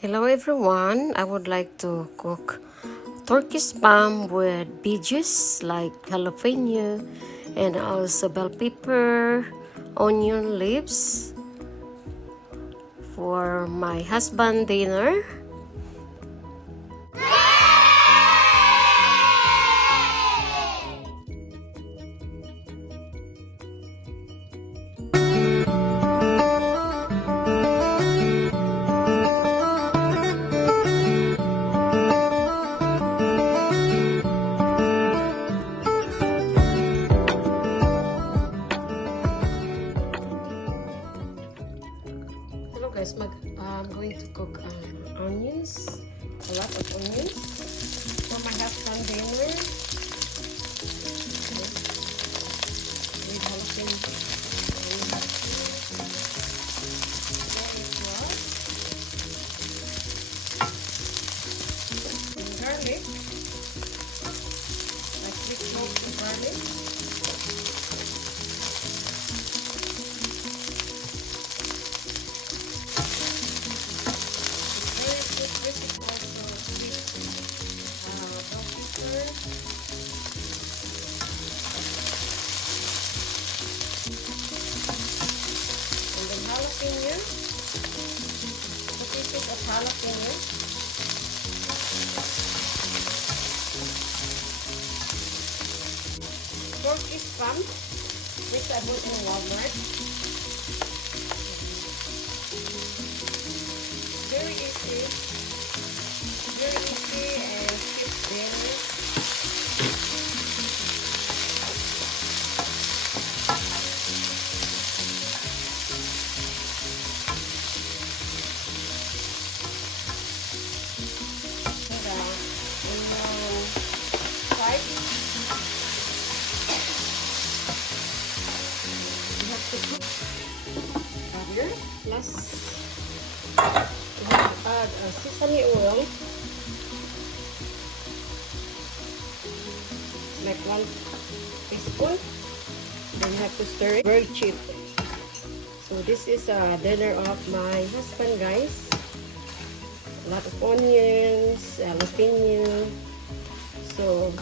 Hello everyone, I would like to cook turkey spam with veggies like jalapeno and also bell pepper, onion leaves for my husband dinner. Hello guys, I'm going to cook onions, a lot of onions for my husband dinner with jalapeno. And garlic, like 3 cloves of garlic. Jalapeno, 2 pieces of jalapeno, turkey spam, which I bought in Walmart. Very easy and cheap dinner. Here, plus we have to add sesame oil, like 1 teaspoon. Then you have to stir it. Very cheap. So this is a dinner of my husband, guys. A lot of onions, jalapeno. So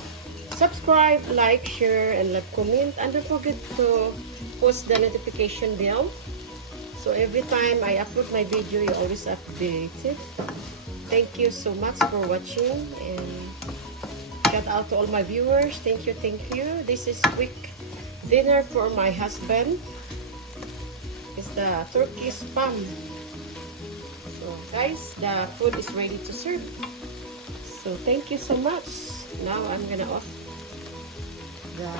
subscribe, like, share, and like, comment, and don't forget to post the notification bell. So every time I upload my video, you always updated. Thank you so much for watching, and shout out to all my viewers. Thank you. This is quick dinner for my husband. It's the turkey spam. So guys, the food is ready to serve. So thank you so much. Now I'm gonna off the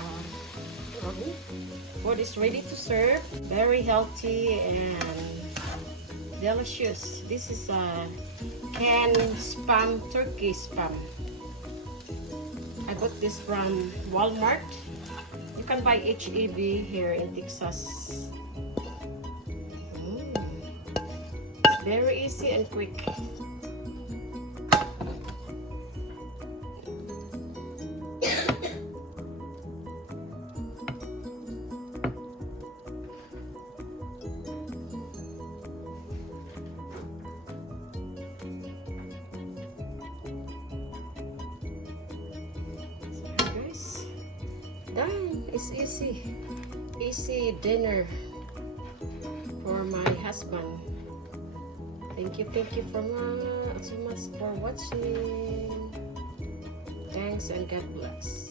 oven. Food is ready to serve. Very healthy and delicious. This is a canned spam, turkey spam. I bought this from Walmart. You can buy HEB here in Texas. It's very easy and quick. Done. It's easy dinner for my husband. Thank you so much for watching. Thanks and God bless.